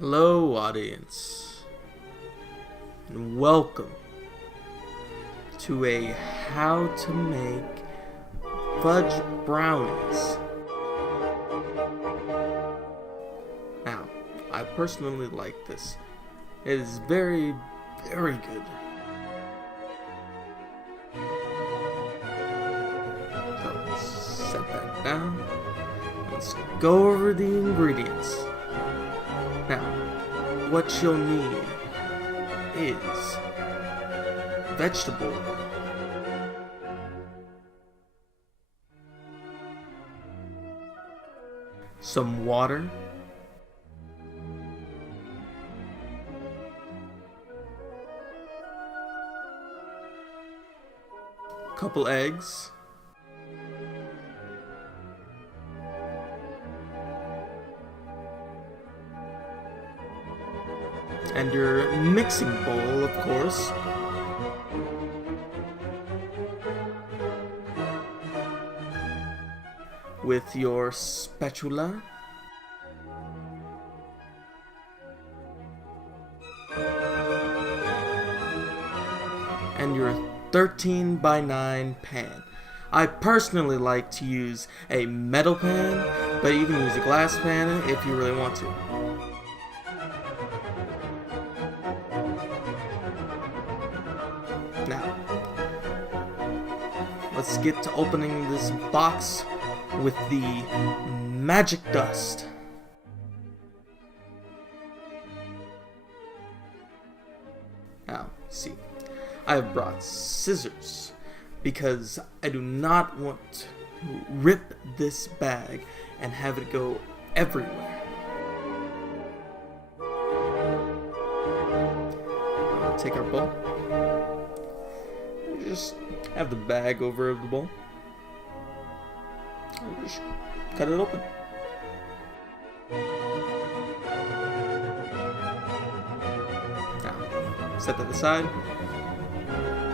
Hello, audience, and welcome to a how to make fudge brownies. Now, I personally like this. It is very, very good. So, set that down. Let's go over the ingredients. Now, what you'll need is vegetable oil, some water, a couple eggs, and your mixing bowl, of course. With your spatula. And your 13 by 9 pan. I personally like to use a metal pan, but you can use a glass pan if you really want to. Now, let's get to opening this box with the magic dust. Now, see, I have brought scissors because I do not want to rip this bag and have it go everywhere. I'll take our bowl. Just have the bag over the bowl. And just cut it open. Now, set that aside.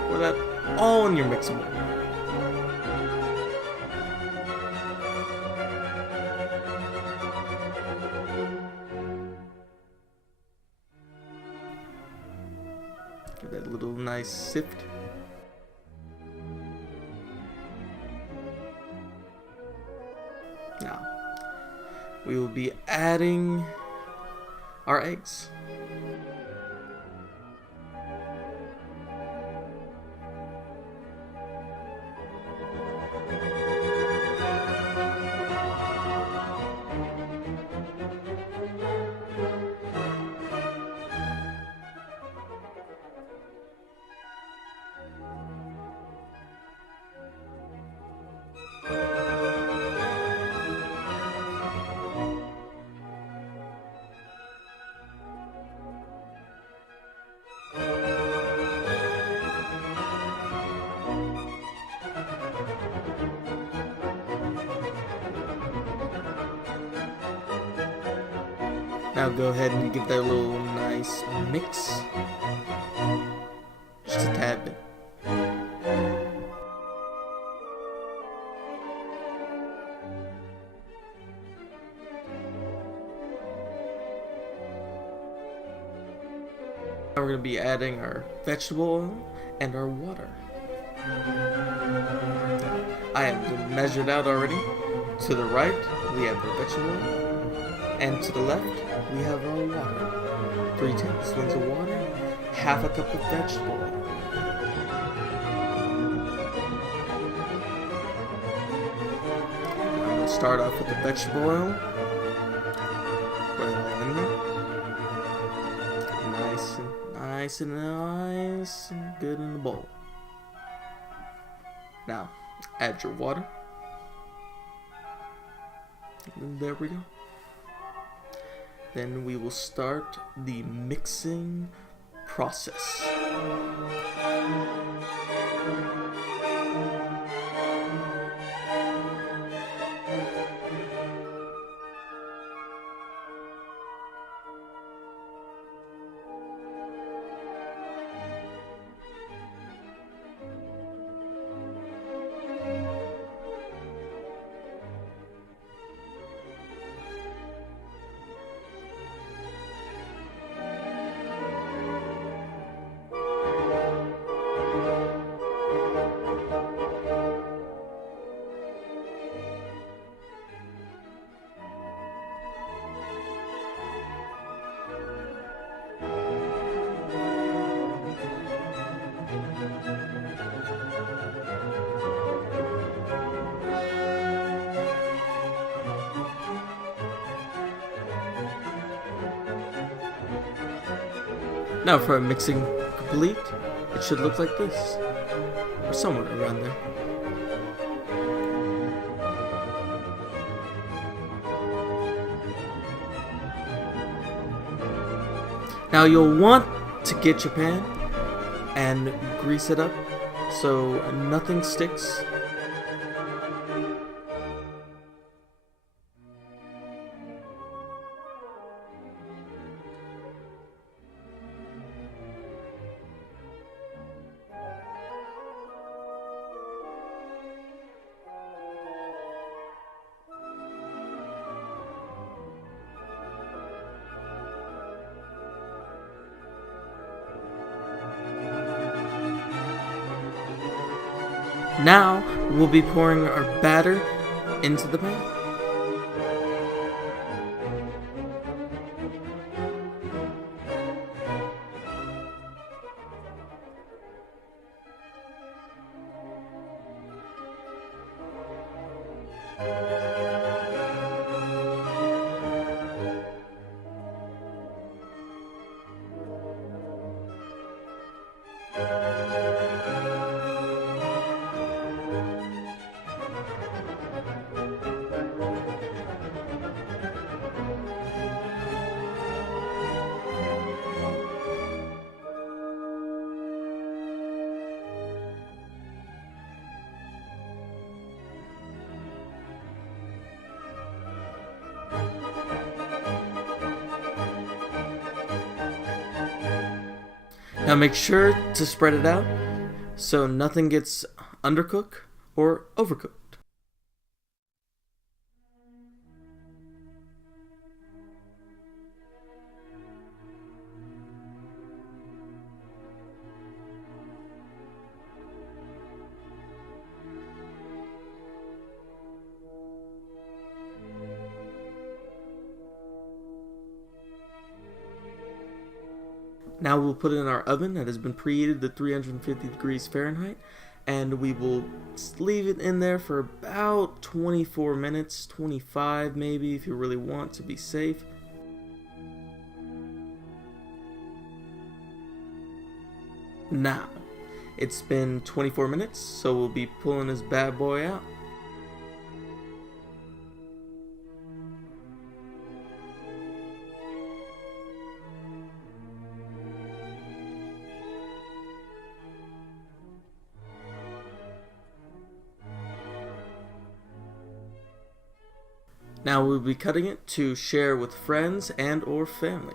Pour that all in your mixing bowl. Give that a little nice sift. Now, we will be adding our eggs. Now go ahead and give that a little nice mix. Just a tad bit. Now we're going to be adding our vegetable oil and our water. I have them measured out already. To the right, we have our vegetable oil. And to the left, we have our water. 3 tablespoons of water, half a cup of vegetable oil. I'm going to start off with the vegetable oil. Put it all in there. Nice and good in the bowl. Now, add your water. And there we go. Then we will start the mixing process. Now for a mixing complete, it should look like this, or somewhere around there. Now you'll want to get your pan and grease it up so nothing sticks. Now we'll be pouring our batter into the pan. Now make sure to spread it out so nothing gets undercooked or overcooked. Now we'll put it in our oven that has been preheated to 350 degrees Fahrenheit, and we will leave it in there for about 24 minutes, 25 maybe if you really want to be safe. Now, it's been 24 minutes, so we'll be pulling this bad boy out. Now we'll be cutting it to share with friends and or family.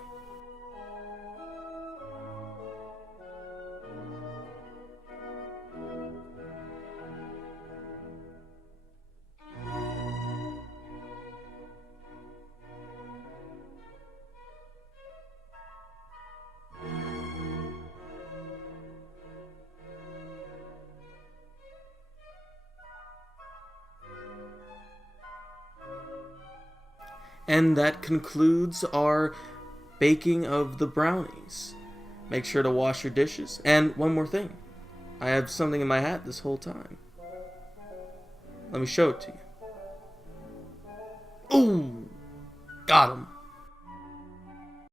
And that concludes our baking of the brownies. Make sure to wash your dishes. And one more thing. I have something in my hat this whole time. Let me show it to you. Ooh! Got him.